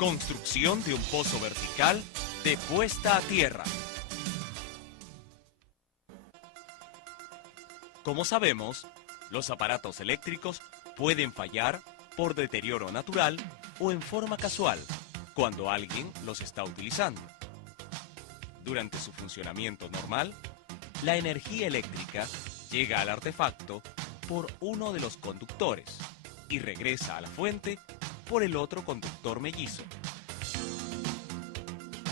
Construcción de un pozo vertical de puesta a tierra. Como sabemos, los aparatos eléctricos pueden fallar por deterioro natural o en forma casual cuando alguien los está utilizando. Durante su funcionamiento normal, la energía eléctrica llega al artefacto por uno de los conductores y regresa a la fuente por el otro conductor mellizo.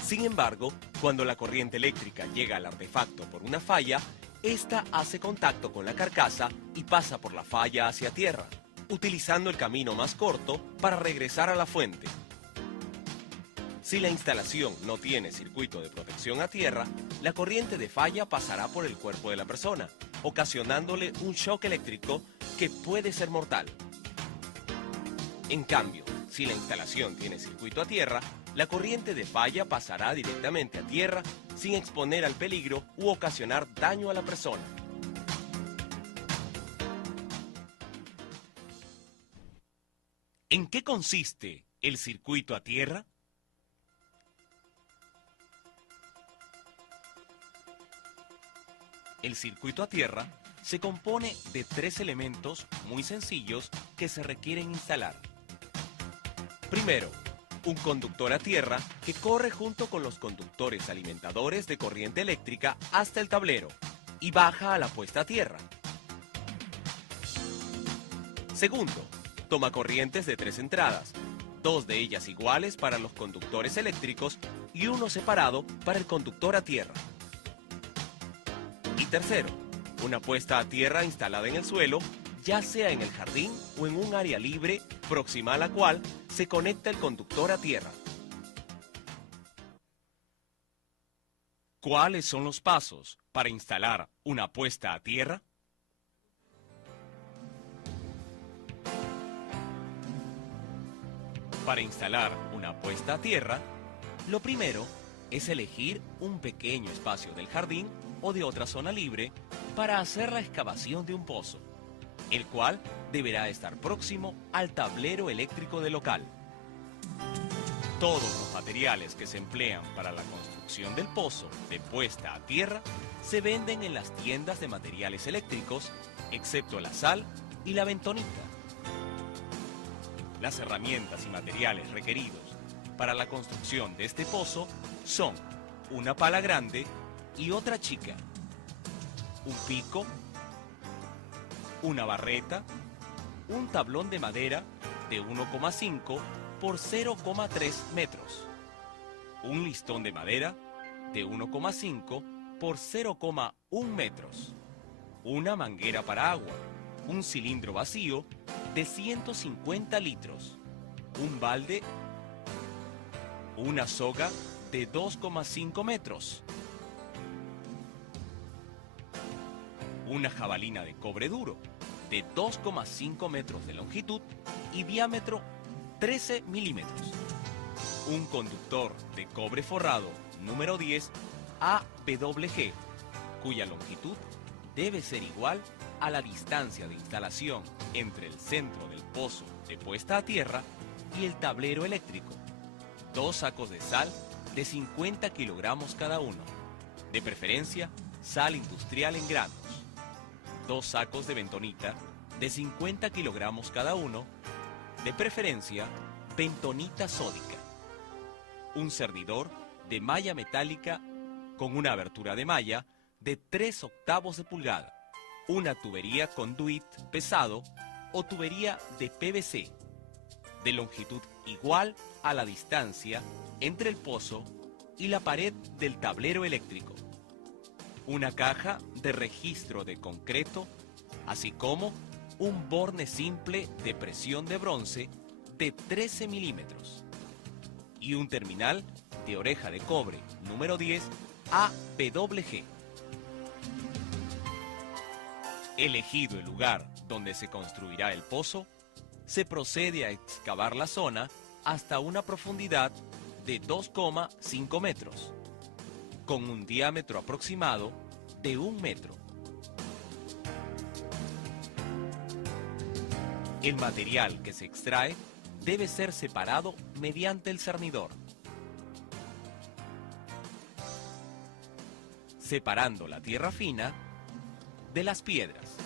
Sin embargo, cuando la corriente eléctrica llega al artefacto por una falla, esta hace contacto con la carcasa y pasa por la falla hacia tierra, utilizando el camino más corto para regresar a la fuente. Si la instalación no tiene circuito de protección a tierra, la corriente de falla pasará por el cuerpo de la persona, ocasionándole un shock eléctrico que puede ser mortal. En cambio, si la instalación tiene circuito a tierra, la corriente de falla pasará directamente a tierra sin exponer al peligro u ocasionar daño a la persona. ¿En qué consiste el circuito a tierra? El circuito a tierra se compone de 3 elementos muy sencillos que se requieren instalar. Primero, un conductor a tierra que corre junto con los conductores alimentadores de corriente eléctrica hasta el tablero y baja a la puesta a tierra. Segundo, tomacorrientes de 3 entradas, 2 de ellas iguales para los conductores eléctricos y uno separado para el conductor a tierra. Y tercero, una puesta a tierra instalada en el suelo, ya sea en el jardín o en un área libre próxima a la cual se conecta el conductor a tierra. ¿Cuáles son los pasos para instalar una puesta a tierra? Para instalar una puesta a tierra, lo primero es elegir un pequeño espacio del jardín o de otra zona libre para hacer la excavación de un pozo, el cual deberá estar próximo al tablero eléctrico del local. Todos los materiales que se emplean para la construcción del pozo de puesta a tierra se venden en las tiendas de materiales eléctricos, excepto la sal y la bentonita. Las herramientas y materiales requeridos para la construcción de este pozo son una pala grande y otra chica, un pico, una barreta, un tablón de madera de 1,5 por 0,3 metros, un listón de madera de 1,5 por 0,1 metros, una manguera para agua, un cilindro vacío de 150 litros, un balde, una soga de 2,5 metros, una jabalina de cobre duro de 2,5 metros de longitud y diámetro 13 milímetros, un conductor de cobre forrado número 10 AWG, cuya longitud debe ser igual a la distancia de instalación entre el centro del pozo de puesta a tierra y el tablero eléctrico, 2 sacos de sal de 50 kilogramos cada uno, de preferencia sal industrial en granos, 2 sacos de bentonita de 50 kilogramos cada uno, de preferencia bentonita sódica, un cernidor de malla metálica con una abertura de malla de 3/8 de pulgada, una tubería conduit pesado o tubería de PVC, de longitud igual a la distancia entre el pozo y la pared del tablero eléctrico, una caja de registro de concreto, así como un borne simple de presión de bronce de 13 milímetros y un terminal de oreja de cobre número 10 AWG. Elegido el lugar donde se construirá el pozo, se procede a excavar la zona hasta una profundidad de 2,5 metros, con un diámetro aproximado de 1 metro. El material que se extrae debe ser separado mediante el cernidor, separando la tierra fina de las piedras.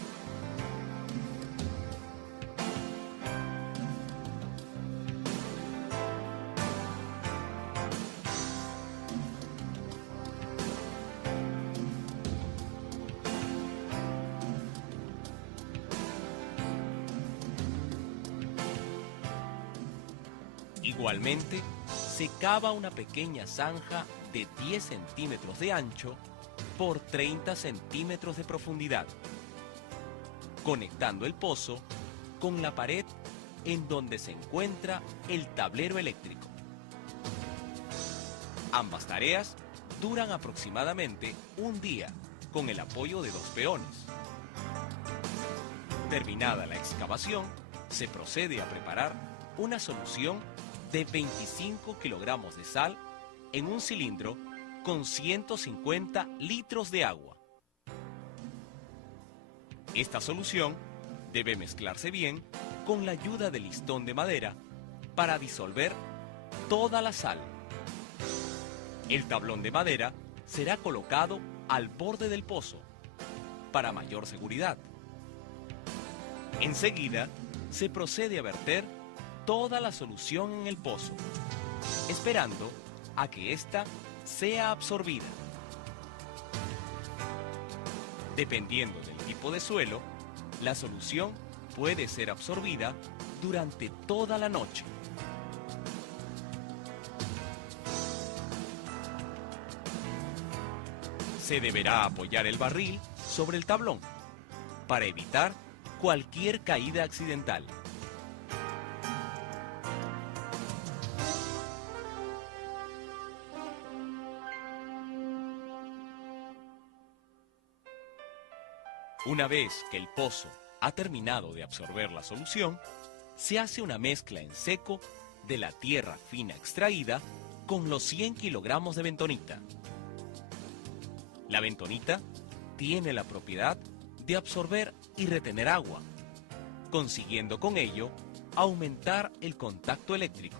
Igualmente, se cava una pequeña zanja de 10 centímetros de ancho por 30 centímetros de profundidad, conectando el pozo con la pared en donde se encuentra el tablero eléctrico. Ambas tareas duran aproximadamente un día con el apoyo de 2 peones. Terminada la excavación, se procede a preparar una solución de 25 kilogramos de sal en un cilindro con 150 litros de agua. Esta solución debe mezclarse bien con la ayuda del listón de madera para disolver toda la sal. El tablón de madera será colocado al borde del pozo para mayor seguridad. Enseguida, se procede a verter toda la solución en el pozo, esperando a que ésta sea absorbida. Dependiendo del tipo de suelo, la solución puede ser absorbida durante toda la noche. Se deberá apoyar el barril sobre el tablón para evitar cualquier caída accidental. Una vez que el pozo ha terminado de absorber la solución, se hace una mezcla en seco de la tierra fina extraída con los 100 kilogramos de bentonita. La bentonita tiene la propiedad de absorber y retener agua, consiguiendo con ello aumentar el contacto eléctrico,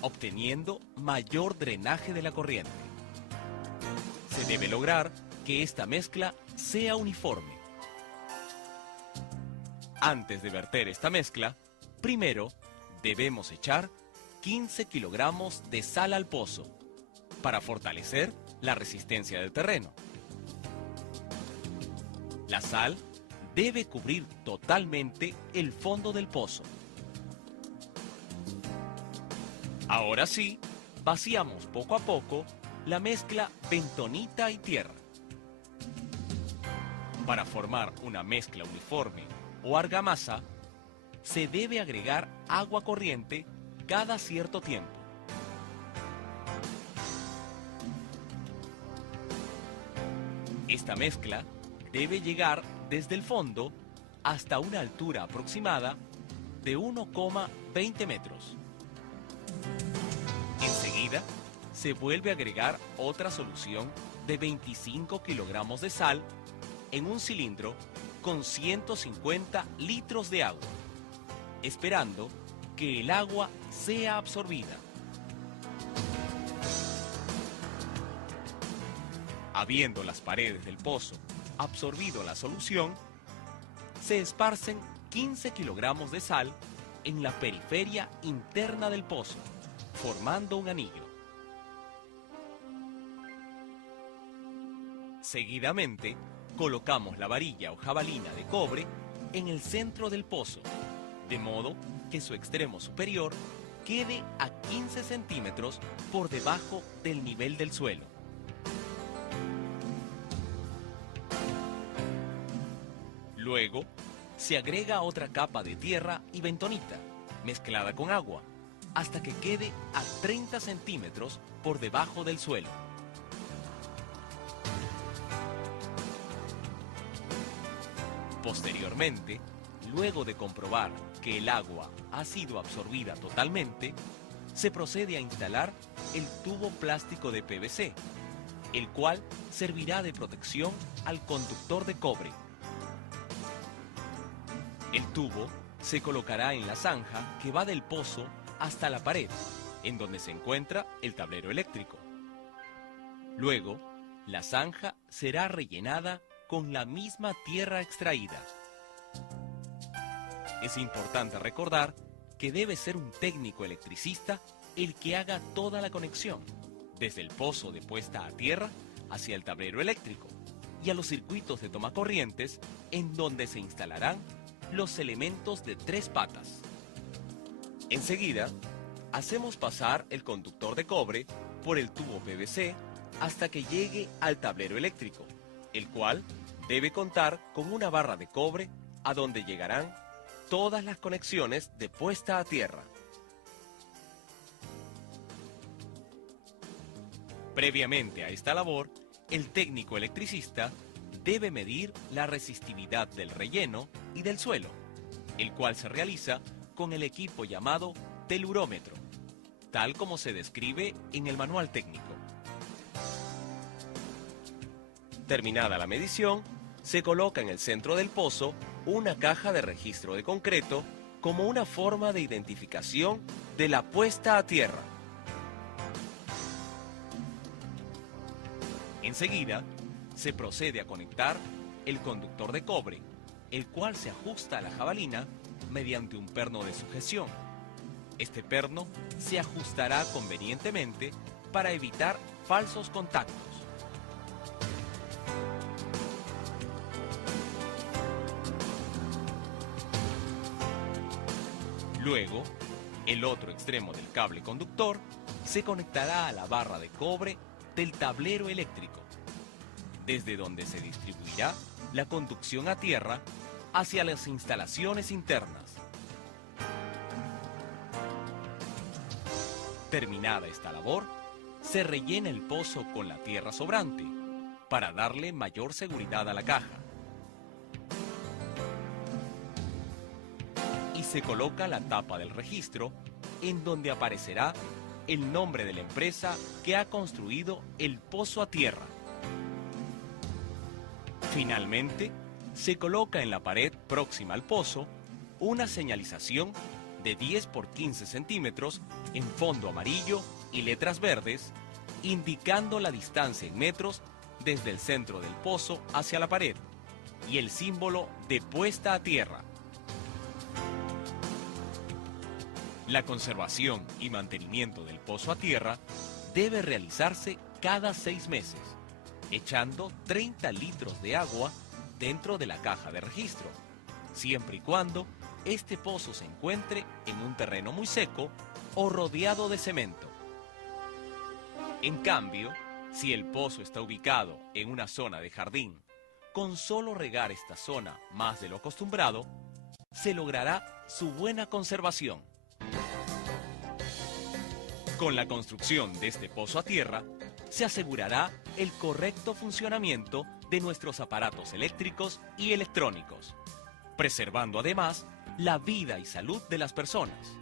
obteniendo mayor drenaje de la corriente. Se debe lograr que esta mezcla sea uniforme. Antes de verter esta mezcla, primero debemos echar 15 kilogramos de sal al pozo para fortalecer la resistencia del terreno. La sal debe cubrir totalmente el fondo del pozo. Ahora sí, vaciamos poco a poco la mezcla bentonita y tierra. Para formar una mezcla uniforme o argamasa, se debe agregar agua corriente cada cierto tiempo. Esta mezcla debe llegar desde el fondo hasta una altura aproximada de 1,20 metros. Enseguida, se vuelve a agregar otra solución de 25 kilogramos de sal en un cilindro con 150 litros de agua, esperando que el agua sea absorbida. Habiendo las paredes del pozo absorbido la solución, se esparcen 15 kilogramos de sal en la periferia interna del pozo, formando un anillo. Seguidamente, colocamos la varilla o jabalina de cobre en el centro del pozo, de modo que su extremo superior quede a 15 centímetros por debajo del nivel del suelo. Luego, se agrega otra capa de tierra y bentonita, mezclada con agua, hasta que quede a 30 centímetros por debajo del suelo. Posteriormente, luego de comprobar que el agua ha sido absorbida totalmente, se procede a instalar el tubo plástico de PVC, el cual servirá de protección al conductor de cobre. El tubo se colocará en la zanja que va del pozo hasta la pared, en donde se encuentra el tablero eléctrico. Luego, la zanja será rellenada con la misma tierra extraída. Es importante recordar que debe ser un técnico electricista el que haga toda la conexión, desde el pozo de puesta a tierra hacia el tablero eléctrico y a los circuitos de tomacorrientes en donde se instalarán los elementos de 3 patas. Enseguida, hacemos pasar el conductor de cobre por el tubo PVC hasta que llegue al tablero eléctrico, el cual debe contar con una barra de cobre a donde llegarán todas las conexiones de puesta a tierra. Previamente a esta labor, el técnico electricista debe medir la resistividad del relleno y del suelo, el cual se realiza con el equipo llamado telurómetro, tal como se describe en el manual técnico. Terminada la medición, se coloca en el centro del pozo una caja de registro de concreto como una forma de identificación de la puesta a tierra. Enseguida, se procede a conectar el conductor de cobre, el cual se ajusta a la jabalina mediante un perno de sujeción. Este perno se ajustará convenientemente para evitar falsos contactos. Luego, el otro extremo del cable conductor se conectará a la barra de cobre del tablero eléctrico, desde donde se distribuirá la conducción a tierra hacia las instalaciones internas. Terminada esta labor, se rellena el pozo con la tierra sobrante para darle mayor seguridad a la caja. Y se coloca la tapa del registro en donde aparecerá el nombre de la empresa que ha construido el pozo a tierra. Finalmente, se coloca en la pared próxima al pozo una señalización de 10 por 15 centímetros en fondo amarillo y letras verdes, indicando la distancia en metros desde el centro del pozo hacia la pared y el símbolo de puesta a tierra. La conservación y mantenimiento del pozo a tierra debe realizarse cada 6 meses, echando 30 litros de agua dentro de la caja de registro, siempre y cuando este pozo se encuentre en un terreno muy seco o rodeado de cemento. En cambio, si el pozo está ubicado en una zona de jardín, con solo regar esta zona más de lo acostumbrado, se logrará su buena conservación. Con la construcción de este pozo a tierra, se asegurará el correcto funcionamiento de nuestros aparatos eléctricos y electrónicos, preservando además la vida y salud de las personas,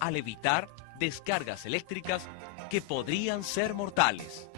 al evitar descargas eléctricas que podrían ser mortales.